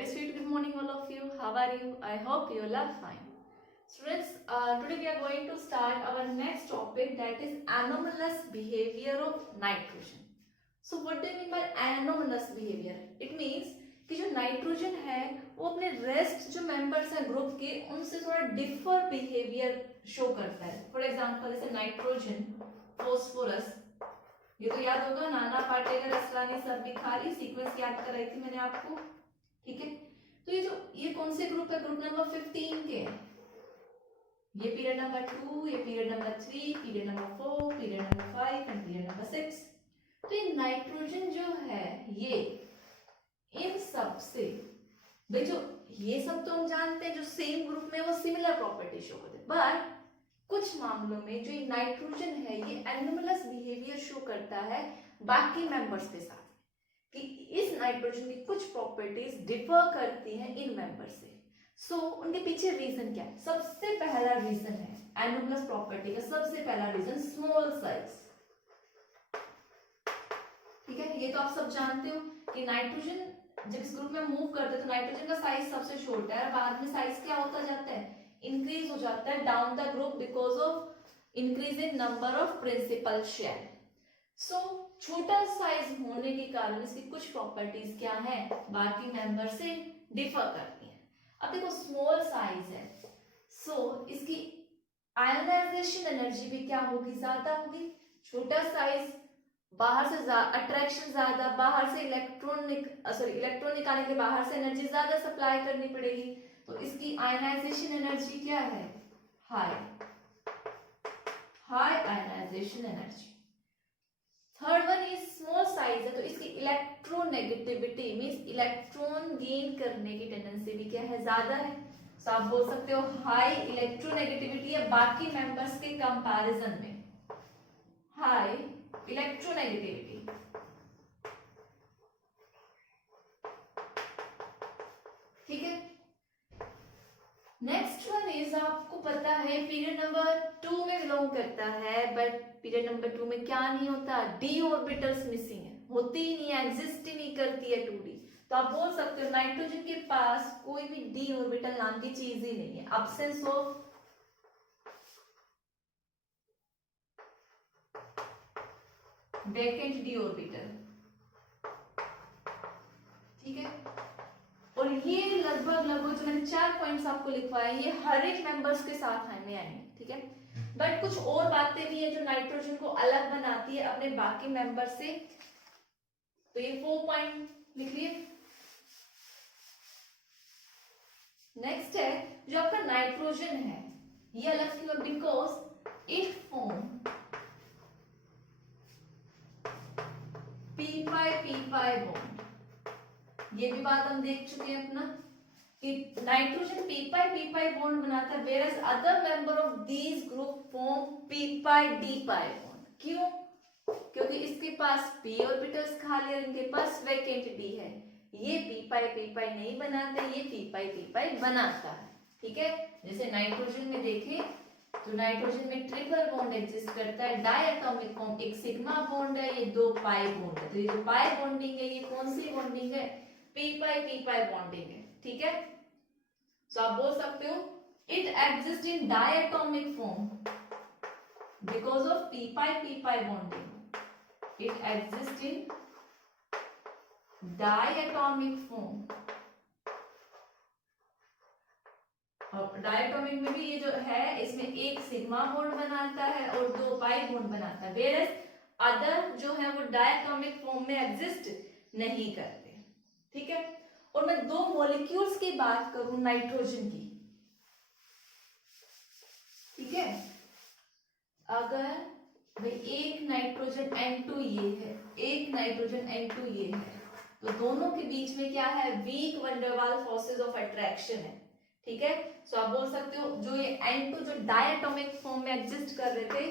Very sweet good morning all of you. How are you? I hope you all are fine. Students, today we are going to start our next topic, that is anomalous behavior of nitrogen. So what do you mean by anomalous behavior? It means कि जो nitrogen है वो अपने rest जो members हैं group के उनसे थोड़ा डिफर बिहेवियर शो करता है. फॉर एग्जांपल जैसे नाइट्रोजन, फॉस्फोरस, ये तो याद होगा, नाना पाटेकर, असरानी, सर्बिखारी, सीक्वेंस याद कराई थी मैंने आपको. ठीक है, तो ये कौन से ग्रुप है? ग्रुप नंबर 15 के. ये पीरियड नंबर 2, ये period number 3, period number 4, period number 5 and period number 6. तो ये नाइट्रोजन जो है ये इन सब से, भाई जो ये सब तो हम जानते हैं जो सेम ग्रुप में वो सिमिलर प्रॉपर्टी शो करते हैं, बट कुछ मामलों में जो नाइट्रोजन है ये एनोमलस बिहेवियर शो करता है बाकी मेंबर्स के साथ, कि इस नाइट्रोजन की कुछ प्रॉपर्टीज डिफर करती हैं इन मेंबर से. सो उनके पीछे रीजन क्या है? सबसे पहला रीजन है एनोमलस प्रॉपर्टी का, सबसे पहला रीजन स्मॉल साइज. ठीक है, ये तो आप सब जानते हो कि नाइट्रोजन जब इस ग्रुप में मूव करते हैं तो नाइट्रोजन का साइज सबसे छोटा है, बाद में साइज क्या होता जाता है? इंक्रीज हो जाता है down the group because of increase in number of principal shell. So छोटा साइज होने के कारण इसकी कुछ प्रॉपर्टीज क्या है, बाकी मेंबर से डिफर करती हैं. अब देखो स्मॉल साइज है, सो इसकी आयोनाइजेशन एनर्जी भी क्या होगी? ज्यादा होगी. छोटा साइज, बाहर से अट्रैक्शन ज्यादा, बाहर से इलेक्ट्रॉन निकालने के बाहर से एनर्जी ज्यादा सप्लाई करनी पड़ेगी, तो इसकी आयोनाइजेशन एनर्जी क्या है? High ionisation energy. Third one is small size है, तो इसकी इलेक्ट्रोनेगेटिविटी मींस इलेक्ट्रॉन गेन करने की टेंडेंसी भी क्या है? ज्यादा है. तो आप बोल सकते हो हाई इलेक्ट्रोनेगेटिविटी है बाकी मेंबर्स के कंपैरिजन में, हाई इलेक्ट्रोनेगेटिविटी. ठीक है, नेक्स्ट वन इज, आपको पता है पीरियड नंबर 2 में बिलोंग करता है, बट पीरियड नंबर 2 में क्या नहीं होता? डी ऑर्बिटल्स मिसिंग है, होती ही नहीं है, एग्जिस्ट ही नहीं करती है 2D. तो आप बोल सकते हो नाइट्रोजन के पास कोई भी डी ऑर्बिटल नाम की चीज ही नहीं है, absence of vacant D orbital. ठीक है, और ये लगभग जो मैंने 4 पॉइंट्स आपको लिखवाए ये हर एक मेंबर्स के साथ में आएंगे. ठीक है, बट कुछ और बातें भी है जो नाइट्रोजन को अलग बनाती है अपने बाकी मेंबर से. तो ये 4 पॉइंट लिख लिए. नेक्स्ट है जो आपका नाइट्रोजन है ये अलग क्यों? Because it form p5 bond. ये भी बात हम देख चुके हैं अपना कि नाइट्रोजन p5 बॉन्ड बनाता है, whereas other member of these group form p5 bond. क्यों? क्योंकि इसके पास p ऑर्बिटल्स खाली है, इनके पास वैकेंट d है. ये p5 नहीं बनाते, ये p5 बनाता है. ठीक है, जैसे नाइट्रोजन में देखें तो नाइट्रोजन में ट्रिपल बॉन्ड एग्जिस्ट करता है, डायटोमिक फॉर्म, एक सिग्मा बॉन्ड है, ये 2 पाई बॉन्ड है. तो ये जो पाई बॉन्डिंग है ये कौन सी बॉन्डिंग है? p5 बॉन्डिंग है. ठीक है, सो आप बोल सकते हो it exist in diatomic form because of p5 bonding. It exist in diatomic form. और डायटोमिक में भी ये जो है इसमें एक सिग्मा बॉन्ड बनाता है और 2 पाई बॉन्ड बनाता है, वेयर एज अदर जो है वो डायटोमिक फॉर्म में एग्जिस्ट नहीं करते. ठीक है, और मैं 2 मॉलिक्यूल्स की बात करूं नाइट्रोजन की. ठीक है, अगर भाई एक नाइट्रोजन N2 ये है, एक नाइट्रोजन N2 ये है, तो दोनों के बीच में क्या है? Weak van der Waals forces of attraction है. ठीक है, सो आप बोल सकते हो जो ये N2 जो डायटोमिक फॉर्म में एग्जिस्ट कर रहे थे,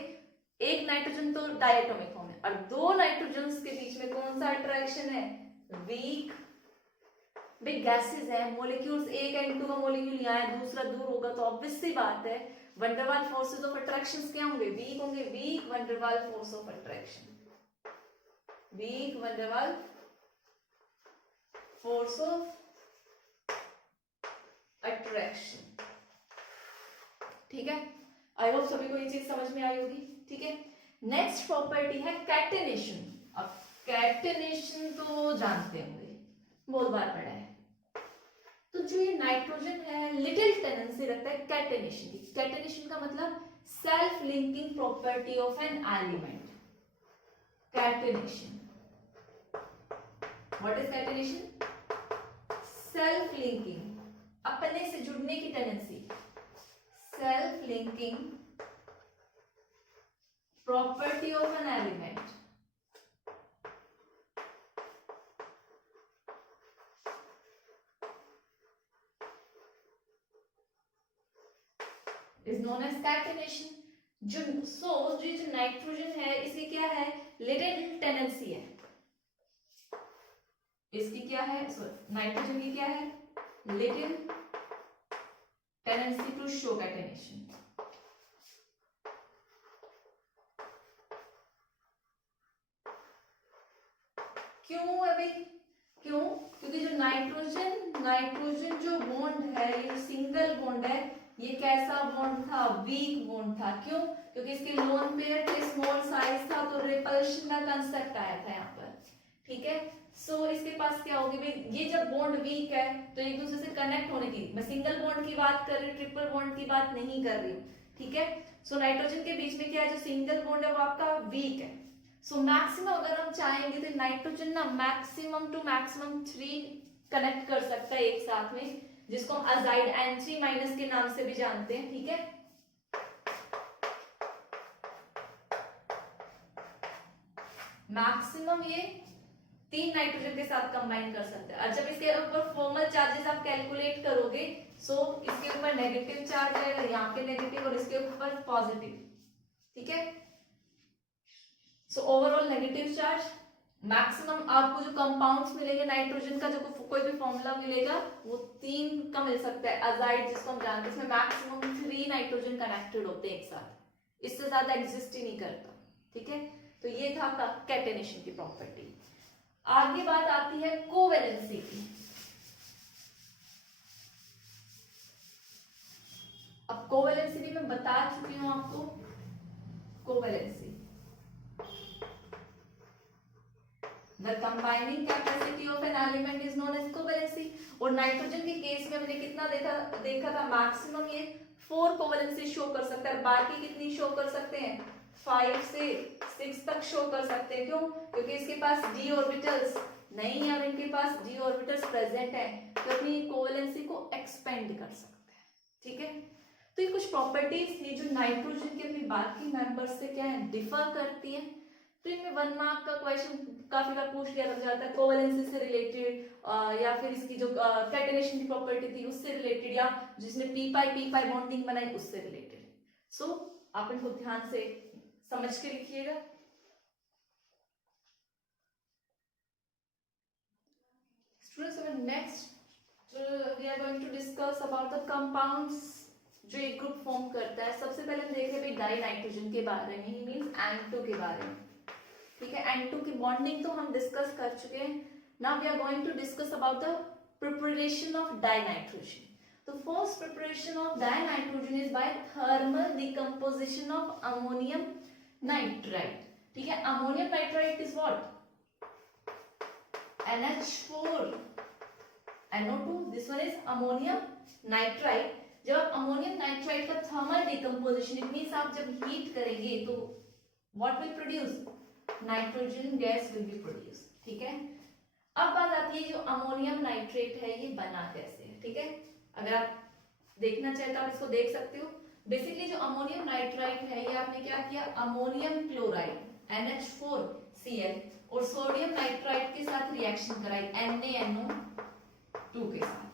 एक नाइट्रोजन तो डायटोमिक फॉर्म है और 2 नाइट्रोजन्स के बीच में कौन सा अट्रैक्शन है? वीक. बिग गैसेस है, मॉलिक्यूल्स, एक N2 का मॉलिक्यूल यहाँ है, दूसरा दूर होगा, तो ऑब्वियस सी बात है वंडरवाल फोर्सेस ऑफ अट्रैक्शन क्या होंगे? वीक होंगे. Weak van der Waals force of attraction, weak van der Waals force of attraction. ठीक है, आई होप सभी को ये चीज समझ में आई होगी। ठीक है, नेक्स्ट प्रॉपर्टी है कैटेनेशन। अब कैटेनेशन तो जानते होंगे, बहुत बार पढ़ा है। तो जो ये नाइट्रोजन है लिटिल टेंडेंसी रखता है कैटेनेशन की। कैटेनेशन का मतलब self linking property of an element. Catenation, what is catenation? Self linking, अपने से जुड़ने की tendency, self linking property of an element. Is known as catenation. जो नाइट्रोजन है इसकी क्या है? लिटिल टेंडेंसी है। इसकी क्या है? नाइट्रोजन की क्या है? Little tendency to show catenation. क्यों है भाई? क्यों? क्योंकि जो नाइट्रोजन जो बॉन्ड है, ये सिंगल बॉन्ड है, ये कैसा बॉन्ड था? वीक बॉन्ड था। क्यों? क्योंकि इसके लोन पेयर पे स्मॉल साइज था, तो रिपल्शन का कंसेप्ट आया था यहाँ पर। ठीक है, सो इसके पास क्या होगी भाई? ये जब बॉन्ड वीक है तो एक दूसरे से कनेक्ट होने की, मैं सिंगल बॉन्ड की बात कर रही हूँ, ट्रिपल बॉन्ड की बात नहीं कर रही हूँ। ठीक है, सो नाइट्रोजन के बीच में क्या है? जो सिंगल बॉन्ड है वो आपका वीक है। सो मैक्सिमम अगर हम चाहेंगे तो नाइट्रोजन ना मैक्सिमम टू मैक्सिमम 3 कनेक्ट कर सकता है एक साथ में, जिसको हम अजाइड N3- के नाम से भी जानते हैं। ठीक है, मैक्सिमम ये 3 नाइट्रोजन के साथ कंबाइन कर सकते हैं। और जब इसके ऊपर फॉर्मल चार्जेस आप कैलकुलेट करोगे, सो इसके ऊपर नेगेटिव चार्ज आएगा, यहाँ पे नेगेटिव और इसके ऊपर पॉजिटिव। ठीक है, so overall negative charge. Maximum आपको जो कंपाउंड्स मिलेंगे नाइट्रोजन का, जो कोई भी फॉर्मूला मिलेगा वो 3 का मिल सकता है अजाइड, जिसको हम जानते हैं। इसमें मैक्सिमम 3 नाइट्रोजन कनेक्टेड होते हैं एक साथ, इससे ज्यादा एग्जिस्ट ही नहीं करता। ठीक है, तो ये था आपका कैटेनेशन की प्रॉपर्टी। आगे बात आती है कोवेलेंसी की। अब कोवेलेंसी भी मैं बता चुकी हूं आपको। Covalency, the combining capacity of an element is known as covalency. और नाइट्रोजन के केस में हमने कितना देखा था? मैक्सिमम ये 4 कोवेलेंसी शो कर सकता है। बाकी कितनी शो कर सकते हैं? 5 से 6 तक शो कर सकते हैं। क्यों? क्योंकि इसके पास d ऑर्बिटल्स नहीं है और इनके पास d ऑर्बिटल्स प्रेजेंट है, तो अपनी कोवेलेंसी को एक्सपेंड कर सकते हैं। ठीक है, तो ये कुछ प्रॉपर्टीज थी जो नाइट्रोजन के अपनी बाकी मेंबर्स से क्या है? डिफर करती है। तो इनमें 1 मार्क का क्वेश्चन काफी बार पूछ लिया जाता है, कोवेलेंसी से रिलेटेड या फिर इसकी जो कैटेनेशन की प्रॉपर्टी थी उससे रिलेटेड, या जिसने p-pi बॉन्डिंग बनाई उससे रिलेटेड। सो आप इनको ध्यान से समझ के लिखिएगा। Students, next we are going to discuss about the compounds जो एक ग्रुप फॉर्म करता है। सबसे पहले हम देख रहे हैं डाई नाइट्रोजन के बारे में, ही मींस N2 के बारे में। ठीक है, N2 की बॉन्डिंग तो हम डिस्कस कर चुके हैं। Now we are going to discuss about the preparation of dinitrogen. तो first preparation of dinitrogen is by thermal decomposition of ammonium nitrite. ठीक है, ammonium nitrite is what? NH4 NO2, this one is ammonium nitrite. जब आप ammonium nitrite का thermal decomposition, it means आप जब heat करेंगे तो what will produce? Nitrogen gas will be produce. ठीक है, अब बात आती है जो अमोनियम नाइट्रेट है ये बना कैसे है। ठीक है, अगर आप देखना चाहे तो आप इसको देख सकते हो। बेसिकली जो अमोनियम नाइट्राइट है ये आपने क्या किया? अमोनियम क्लोराइड NH4Cl और सोडियम नाइट्राइट के साथ रिएक्शन कराई NaNO2 के साथ।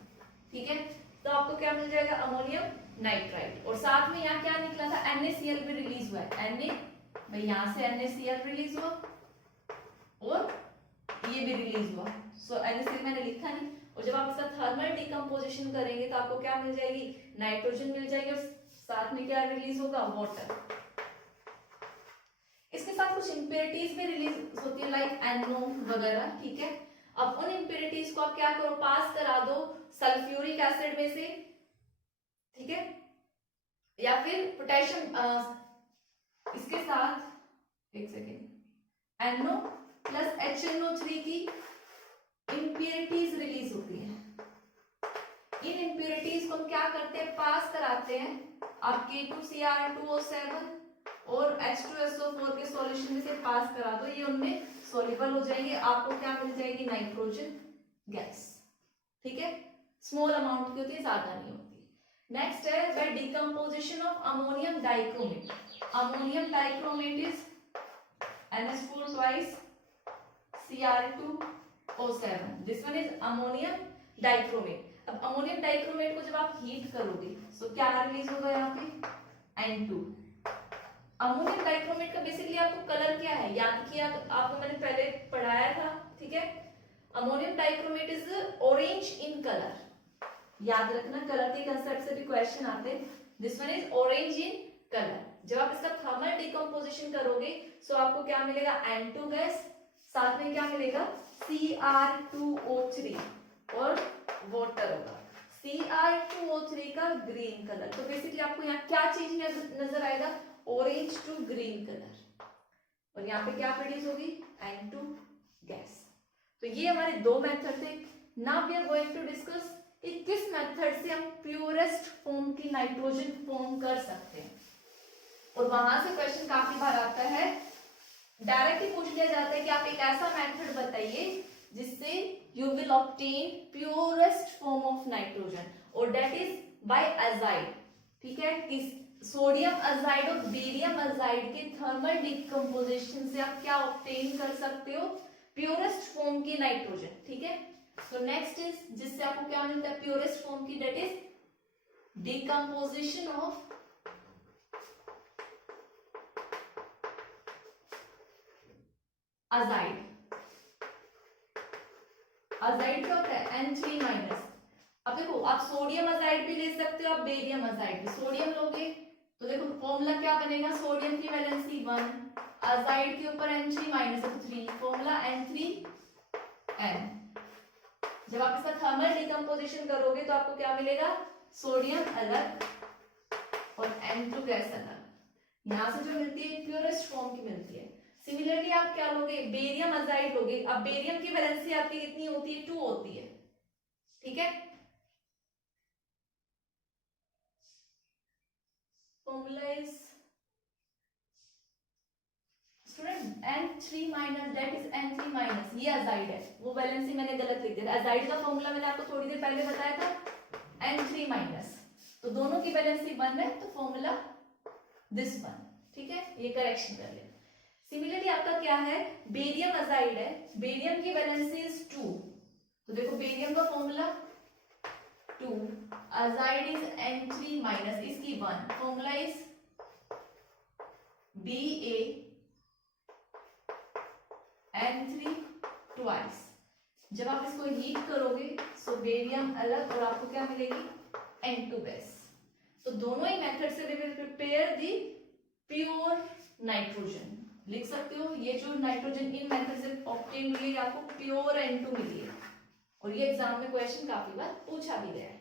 ठीक है, तो आपको क्या मिल जाएगा? Ammonium nitrite. और साथ में यहाँ क्या निकला था? NaCl भी रिलीज हुआ है। भाई यहाँ से NaCl रिलीज हुआ और ये भी रिलीज हुआ। सो NaCl मैंने लिखा नहीं। और जब आप इसका थर्मल डिकम्पोजिशन करेंगे तो आपको क्या मिल जाएगी? नाइट्रोजन मिल जाएगी और साथ में क्या रिलीज होगा? वाटर। इसके साथ कुछ इंप्योरिटीज भी रिलीज होती है, लाइक NO वगैरह। ठीक है, अब उन इंप्योरिटीज को आप क्या करो? पास करा दो सल्फ्यूरिक एसिड में से ठीक है, या फिर पोटेशियम इसके साथ एक सेकेंड NO प्लस HNO3 की इम्प्योरिटीज रिलीज होती है। इन इम्प्योरिटीज को हम क्या करते हैं, पास कराते हैं आप K2Cr2O7 और H2SO4 के सॉल्यूशन में से पास करा दो, ये उनमें सॉल्युबल हो जाएंगे, आपको क्या मिल जाएगी, नाइट्रोजन गैस। ठीक है, स्मॉल अमाउंट की होती है, ज्यादा नहीं होती। नेक्स्ट है by decomposition of ammonium dichromate. Ammonium dichromate is NH4 twice Cr2O7, this one is ammonium dichromate. अब अमोनियम डाइक्रोमेट को जब आप हीट करोगे तो क्या रिलीज होगा यहाँ पे, N2। अमोनियम डाइक्रोमेट का बेसिकली आपको कलर क्या है याद किया, आपको मैंने पहले पढ़ाया था। ठीक है, ammonium dichromate is orange in colour, याद रखना कलर के कंसेप्ट से भी क्वेश्चन आते हैं। This one is orange in colour. जब आप इसका थर्मल डिकम्पोजिशन करोगे तो आपको क्या मिलेगा, N2 गैस, साथ में क्या मिलेगा, Cr2O3 और वाटर होगा, Cr2O3 का ग्रीन कलर। तो बेसिकली आपको यहाँ क्या चीज नजर आएगा, ऑरेंज टू ग्रीन कलर, और यहाँ पे क्या प्रोड्यूस होगी, N2 गैस। तो ये हमारे दो मेथड थे। Now we are going to discuss कि किस मेथड से हम प्योरेस्ट फॉर्म की नाइट्रोजन फॉर्म कर सकते हैं। और वहां से क्वेश्चन काफी बार आता है, डायरेक्टली पूछ लिया जाता है कि आप एक ऐसा मेथड बताइए जिससे you will obtain purest form of nitrogen, और दैट इज बाय अजाइड। ठीक है, किस सोडियम अजाइड और बेरियम अजाइड के थर्मल डिकम्पोजिशन से आप क्या ऑब्टेन कर सकते हो, प्योरेस्ट फॉर्म की नाइट्रोजन। ठीक है, तो नेक्स्ट इज जिससे आपको क्या मिलता है, प्योरेस्ट फॉर्म की, that is decomposition of azide. Azide क्या होता है, N3 माइनस। अब देखो आप सोडियम अजाइड भी ले सकते हो, आप बेरियम अजाइड भी। सोडियम लोगे तो देखो फॉर्मूला क्या बनेगा, सोडियम की वैलेंसी 1, अजाइड के ऊपर N3 माइनस 3, फॉर्मूला N3N। जब आप इसका थर्मल डिकम्पोजिशन करोगे तो आपको क्या मिलेगा, सोडियम अलग और N2 गैस अलग। यहां से जो मिलती है प्योरेस्ट फॉर्म की मिलती है। सिमिलरली आप क्या लोगे, बेरियम अजाइड लोगे। अब बेरियम की वैलेंसी आपकी कितनी होती है, 2 होती है। ठीक है, formula is student N3 minus, that is N3 minus, ये अजाइड है, वो वैलेंसी मैंने गलत लिख दिया। अजाइड का फॉर्मूला मैंने आपको थोड़ी देर पहले बताया था, N3 माइनस, तो दोनों की वैलेंसी 1 है, तो फॉर्मूला दिस वन। ठीक है, ये करेक्शन कर लेना। सिमिलरली आपका क्या है, बेरियम अजाइड है, बेरियम की वैलेंसी इज 2, तो देखो बेरियम का formula 2, azide is N3 minus, इसकी 1, formula is Ba N3 twice. जब आप इसको हीट करोगे तो बेरियम अलग और आपको क्या मिलेगी, N2 गैस। तो दोनों ही मेथड से we will prepare the pure nitrogen. लिख सकते हो, ये जो नाइट्रोजन इन मेथड से ऑब्टेन हुई है आपको प्योर N2 मिली है, और ये एग्जाम में क्वेश्चन काफी बार पूछा भी गया है।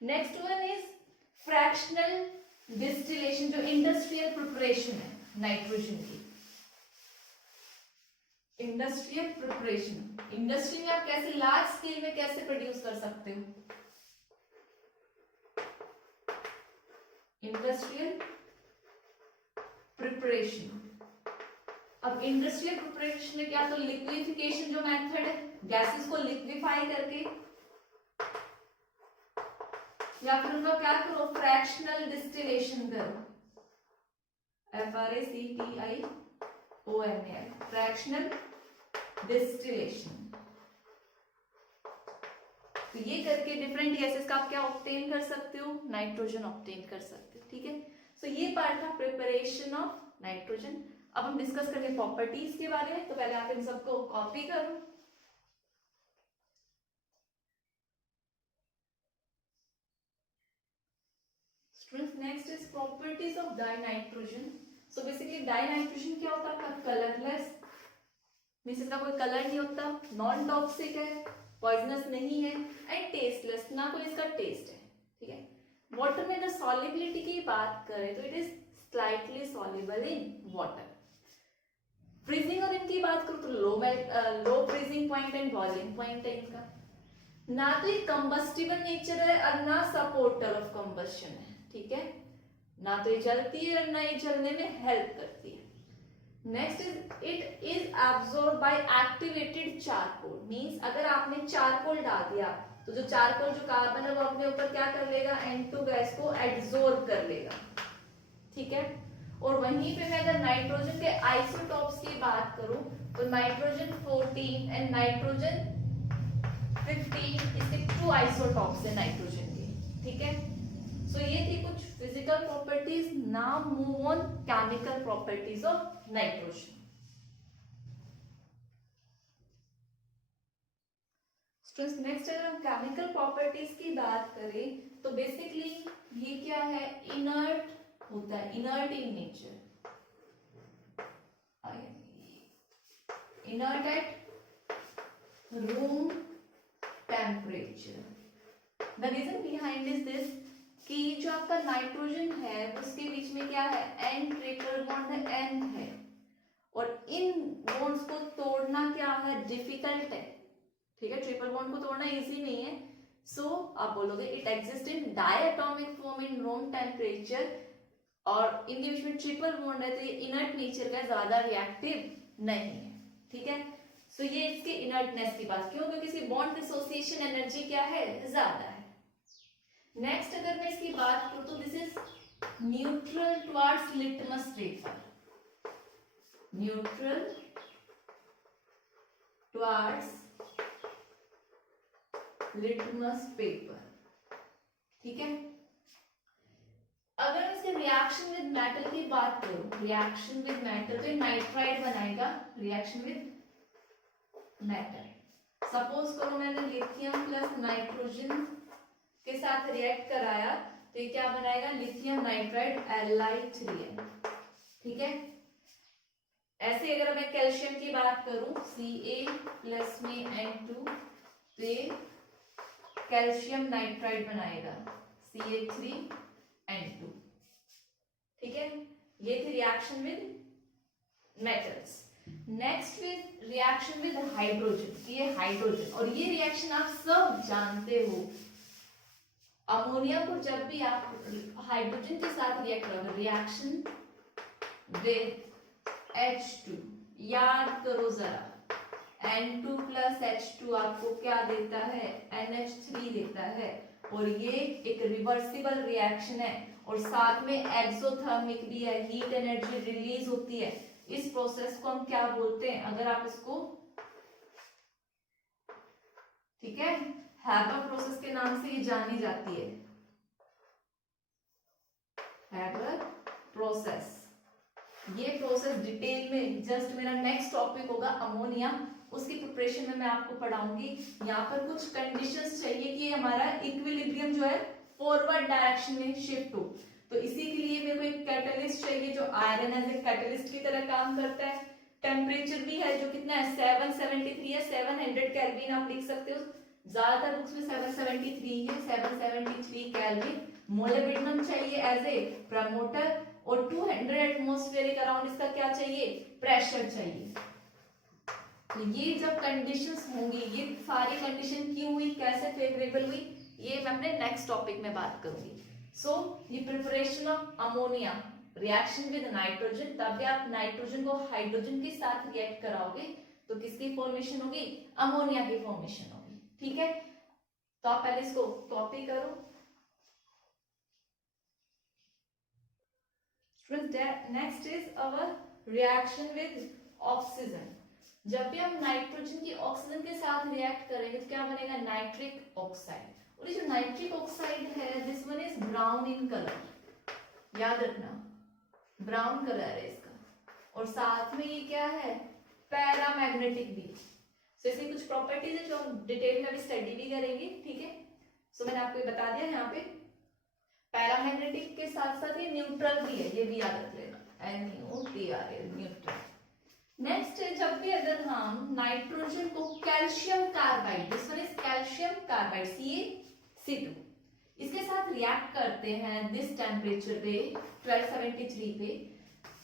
Next one is fractional distillation, जो इंडस्ट्रियल प्रिपरेशन है नाइट्रोजन की। इंडस्ट्रियल प्रिपरेशन, इंडस्ट्री में आप कैसे लार्ज स्केल में कैसे प्रोड्यूस कर सकते हो, इंडस्ट्रियल प्रिपरेशन। अब इंडस्ट्रियल प्रिपरेशन में क्या, तो लिक्विफिकेशन जो मेथड है, गैसेस को लिक्विफाई करके, या फिर उनका क्या करो, फ्रैक्शनल डिस्टिलेशन करो, FRACTIONAL, फ्रैक्शनल डिस्टिलेशन। तो ये करके डिफरेंट गैसेस का आप क्या ऑब्टेन कर सकते हो, नाइट्रोजन ऑब्टेन कर सकते हो। ठीक है, सो ये पार्ट था प्रिपरेशन ऑफ नाइट्रोजन। अब हम डिस्कस करेंगे प्रॉपर्टीज के बारे में, तो पहले आप इन सबको कॉपी करो। Students, next is properties of dinitrogen. So basically dinitrogen क्या होता है, आपका कलरलेस, मींस इसका कोई कलर नहीं होता, नॉन टॉक्सिक है, पॉइजनस नहीं है, एंड टेस्टलेस, ना कोई इसका टेस्ट है। ठीक है, वाटर में अगर सॉल्युबिलिटी की बात करें तो it is slightly soluble in water. Freezing और इनकी बात करूं तो low freezing point and boiling point है इनका। ना तो ये कंबस्टिबल नेचर है और ना सपोर्टर ऑफ कंबस्शन है, ठीक है, ना तो ये जलती है और ना ये जलने में हेल्प करती है। Next is it is absorb by activated charcoal, means अगर आपने चारकोल डाल दिया तो जो चारकोल जो कार्बन है वो अपने ऊपर क्या कर लेगा, N2 गैस को एब्सॉर्ब कर लेगा, ठीक है। और वहीं पे मैं अगर नाइट्रोजन के आइसोटॉप्स की बात करूं तो नाइट्रोजन 14 एंड नाइट्रोजन 15 इसके 2 आइसोटॉप्स है नाइट्रोजन के, ठीक है। सो ये थी कुछ physical properties. Now move on chemical properties of nitrogen. Students next अगर हम केमिकल प्रॉपर्टीज की बात करें तो बेसिकली ये क्या है, इनर्ट होता है, inert in nature, inert at room temperature. The reason behind is this कि जो आपका नाइट्रोजन है उसके बीच में क्या है, एन ट्रिपल बॉन्ड एन है और इन बॉन्ड्स को तोड़ना क्या है, डिफिकल्ट है, ठीक है। ट्रिपल बॉन्ड को तोड़ना इजी नहीं है। सो आप बोलोगे it exist in diatomic form in room temperature, और इनके बीच में ट्रिपल बॉन्ड है तो ये इनर्ट नेचर का, ज्यादा रिएक्टिव नहीं है, ठीक है। सो ये इसके इनर्टनेस की बात, क्यों, क्योंकि इसकी बॉन्ड डिसोसिएशन एनर्जी क्या है, ज्यादा है। नेक्स्ट अगर मैं इसकी बात करूं तो this is neutral towards litmus paper, neutral towards litmus paper, ठीक है। अगर इसके रिएक्शन विद मेटल की बात करूं, रिएक्शन विद मेटल तो नाइट्राइड बनाएगा, रिएक्शन विद मेटल। सपोज करो मैंने लिथियम प्लस नाइट्रोजन के साथ रिएक्ट कराया तो ये क्या बनाएगा, लिथियम नाइट्राइड Li3n, ठीक है। ऐसे अगर मैं कैल्शियम की बात करूं Ca प्लस में N2 तो ये कैल्शियम नाइट्राइड बनाएगा Ca3N2, ठीक है। ये थी reaction with metals. Next with reaction with hydrogen, ये हाइड्रोजन, और ये रिएक्शन आप सब जानते हो, अमोनिया को जब भी आप हाइड्रोजन के साथ रिएक्ट करोगे, रिएक्शन विद H2, याद करो जरा, N2 प्लस H2 आपको क्या देता है, NH3 देता है, और ये एक रिवर्सिबल रिएक्शन है और साथ में एक्सोथर्मिक भी है, हीट एनर्जी रिलीज होती है। इस प्रोसेस को हम क्या बोलते हैं, अगर आप इसको, ठीक है, हैबर प्रोसेस के नाम से ये जानी जाती है, हैबर प्रोसेस। ये प्रोसेस डिटेल में जस्ट मेरा नेक्स्ट टॉपिक होगा अमोनिया, उसकी प्रिपरेशन में मैं आपको पढ़ाऊंगी। यहाँ पर कुछ कंडीशंस चाहिए कि हमारा इक्विलिब्रियम जो है फॉरवर्ड डायरेक्शन में शिफ्ट हो, तो इसी के लिए मेरे को एक कैटलिस्ट चाहिए जो आयरन एज ए कैटलिस्ट की तरह काम करता है। टेम्परेचर भी है जो कितना है, 773 है, 700 केल्विन आप लिख सकते हो, ज्यादातर बुक्स में 773 है, 773 केल्विन। मोलिब्डेनम चाहिए एज ए प्रमोटर, और 200 एटमॉस्फेरिक अराउंड इसका क्या चाहिए, प्रेशर चाहिए। तो ये जब कंडीशंस होंगी, ये सारी कंडीशन क्यों हुई, कैसे फेवरेबल हुई, ये मैं अपने नेक्स्ट टॉपिक में बात करूंगी। सो ये preparation of ammonia, reaction with nitrogen, तब भी आप नाइट्रोजन को हाइड्रोजन के साथ रिएक्ट कराओगे तो किसकी फॉर्मेशन होगी, अमोनिया की फॉर्मेशन होगी, ठीक है। तो आप पहले इसको कॉपी करो। Next is our reaction with oxygen. जब भी हम नाइट्रोजन की ऑक्सीजन के साथ रिएक्ट करेंगे तो क्या बनेगा, नाइट्रिक ऑक्साइड। और ये जो नाइट्रिक ऑक्साइड है, this one is brown in colour, याद रखना ब्राउन कलर है इसका, और साथ में ये क्या है, पैरामैग्नेटिक भी। सो इसकी कुछ प्रॉपर्टीज है जो हम डिटेल में अभी स्टडी भी करेंगे, ठीक है। सो मैंने आपको बता दिया यहाँ पे पैरामैग्नेटिक के साथ साथ ये न्यूट्रल भी है, ये भी याद रख लेना, NuTrl, न्यूट्रल। नेक्स्ट है जब भी अगर हम नाइट्रोजन को calcium carbide, this one is calcium carbide CaC2, इसके साथ रिएक्ट करते हैं दिस टेम्परेचर पे 1273 पे,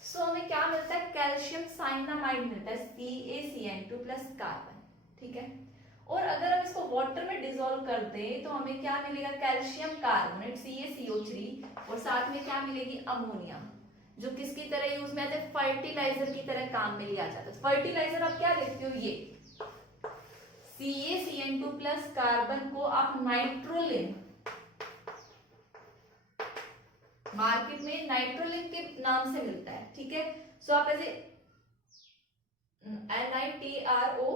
सो हमें क्या मिलता है, कैल्शियम साइनामाइड मिलता है CaCN2 प्लस कार्बन, ठीक है। और अगर हम इसको वाटर में डिसॉल्व कर दें तो हमें क्या मिलेगा, कैल्शियम कार्बोनेट CaCO3 और साथ में क्या मिलेगी, अमोनिया, जो किसकी तरह यूज में आते हैं, फर्टिलाइजर की तरह काम में लिया जाता है। फर्टिलाइजर आप क्या देखते हो, ये CaCN2 प्लस कार्बन को आप नाइट्रोलिन, मार्केट में नाइट्रोलिन के नाम से मिलता है, ठीक है। सो आप ऐसे NitroLin,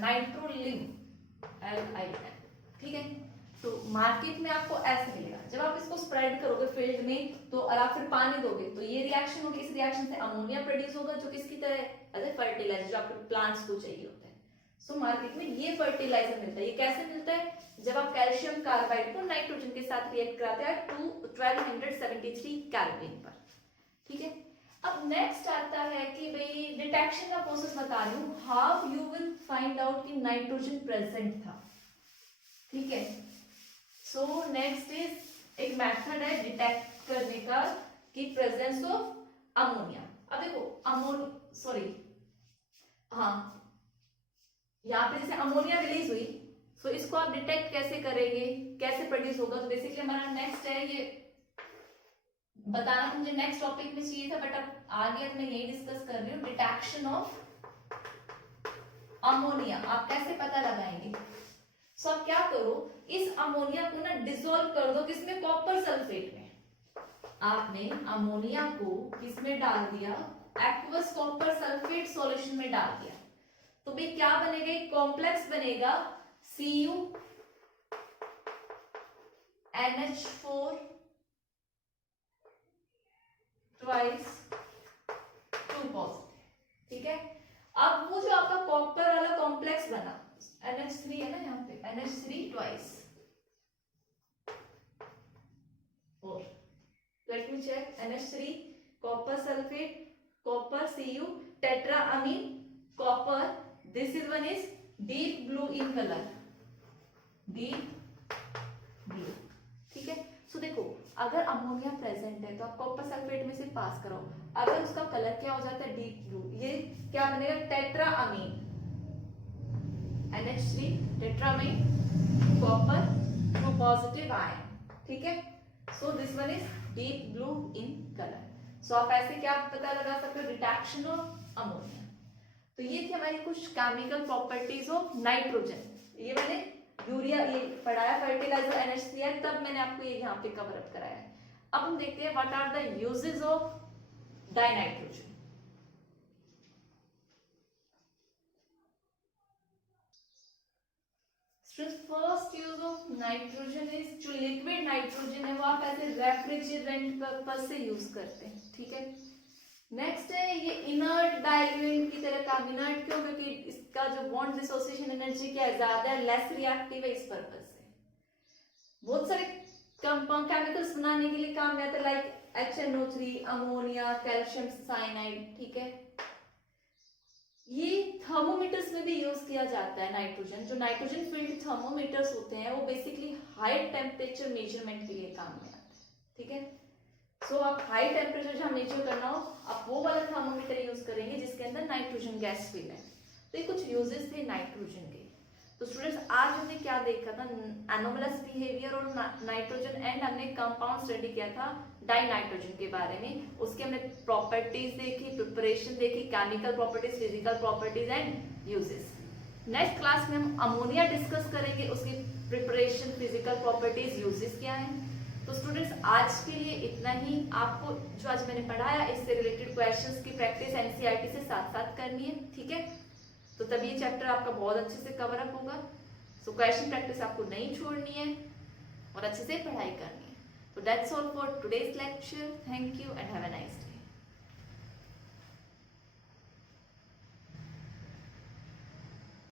नाइट्रोलिन LIN, ठीक है। तो मार्केट में आपको ऐसे मिलेगा। जब आप इसको स्प्रेड करोगे फील्ड में तो और आप फिर पानी दोगे तो ये रिएक्शन होगी, इस रिएक्शन से अमोनिया प्रोड्यूस होगा जो किसकी तरह एज ए फर्टिलाइजर जो आपके प्लांट्स को चाहिए होता है। सो मार्केट में ये फर्टिलाइजर मिलता है। ये कैसे मिलता है, जब आप कैल्शियम कार्बाइड को नाइट्रोजन के साथ रिएक्ट कराते हैं 1273 केल्विन पर, ठीक है। अब नेक्स्ट आता है कि भाई डिटेक्शन का प्रोसेस बता रही हूँ, how you will find out कि नाइट्रोजन प्रेजेंट था, ठीक है। सो नेक्स्ट इज एक मेथड है डिटेक्ट करने का कि प्रेजेंस ऑफ अमोनिया। अब देखो यहाँ पे जैसे अमोनिया रिलीज हुई, सो इसको आप डिटेक्ट कैसे करेंगे, कैसे प्रोड्यूस होगा। तो बेसिकली हमारा नेक्स्ट है, ये बताना तो मुझे नेक्स्ट टॉपिक में चाहिए था बट अब आ गया तो मैं यही डिस्कस कर रही हूँ, डिटेक्शन ऑफ अमोनिया आप कैसे पता लगाएंगे। सो आप क्या करो, इस अमोनिया को ना डिसॉल्व कर दो, किसमें, कॉपर सल्फेट में। आपने अमोनिया को किसमें डाल दिया, एक्वस कॉपर सल्फेट सॉल्यूशन में डाल दिया, तो भाई क्या बनेगा, एक कॉम्प्लेक्स बनेगा Cu NH4 ट्वाइस 2 पॉजिटिव, ठीक है। अब वो जो आपका कॉपर वाला कॉम्प्लेक्स बना NH3 है ना, यहाँ पे NH3 ट्वाइस, और let me check, NH3 copper sulphate, copper Cu tetra amine copper, this is one is deep blue in colour, deep blue, ठीक है। सो देखो अगर अमोनिया प्रेजेंट है तो आप कॉपर सल्फेट में से पास करो, अगर उसका कलर क्या हो जाता है, डीप ब्लू, ये क्या बनेगा, tetra amine NH3 tetrammine copper 2 positive ion, ठीक है। So this one is deep blue in colour. सो आप ऐसे क्या पता लगा सकते हो, डिटेक्शन ऑफ अमोनिया। तो ये थी हमारी कुछ केमिकल प्रॉपर्टीज ऑफ नाइट्रोजन। ये मैंने यूरिया ये पढ़ाया, फर्टिलाइजर NH3 है, तब मैंने आपको ये यहाँ पे कवर अप कराया है। अब हम देखते हैं what are the uses of dinitrogen. First use of nitrogen is, जो लिक्विड नाइट्रोजन है वो आप ऐसे रेफ्रिजरेंट पर्पस से यूज करते हैं, ठीक है। नेक्स्ट है ये इनर्ट डाइल्यूएंट की तरह काम, इनर्ट क्यों, क्योंकि इसका जो बॉन्ड डिसोसिएशन एनर्जी क्या है, ज्यादा है, लेस रिएक्टिव है, इस पर्पस से। बहुत सारे कंपाउंड केमिकल्स बनाने के लिए काम में आता है, like HNO3, ammonia, calcium cyanide, ठीक है। ये थर्मोमीटर्स में भी यूज किया जाता है नाइट्रोजन। जो नाइट्रोजन फील्ड थर्मोमीटर्स होते हैं वो बेसिकली हाई टेम्परेचर मेजरमेंट के लिए काम में आते हैं, ठीक है। सो आप हाई टेम्परेचर जहां मेजर करना हो आप वो वाला थर्मोमीटर यूज करेंगे जिसके अंदर नाइट्रोजन गैस फिल है। तो ये कुछ यूजेस थे नाइट्रोजन के। तो स्टूडेंट्स आज हमने क्या देखा था, एनोमलस बिहेवियर और नाइट्रोजन, एंड हमने कंपाउंड स्टडी किया था डाइनाइट्रोजन के बारे में। उसके हमने प्रॉपर्टीज देखी, प्रिपरेशन देखी, chemical properties, physical properties and uses. Next class में हम अमोनिया डिस्कस करेंगे, उसकी प्रिपरेशन, फिजिकल प्रॉपर्टीज, यूजेस क्या हैं। तो स्टूडेंट्स आज के लिए इतना ही। आपको जो आज मैंने पढ़ाया इससे रिलेटेड क्वेश्चंस की प्रैक्टिस एनसीईआरटी से साथ साथ करनी है, ठीक है। तो तभी ये चैप्टर आपका बहुत अच्छे से कवर अप होगा। सो क्वेश्चन प्रैक्टिस आपको नहीं छोड़नी है और अच्छे से पढ़ाई करनी है। तो that's all for today's lecture. Thank you and have a nice day.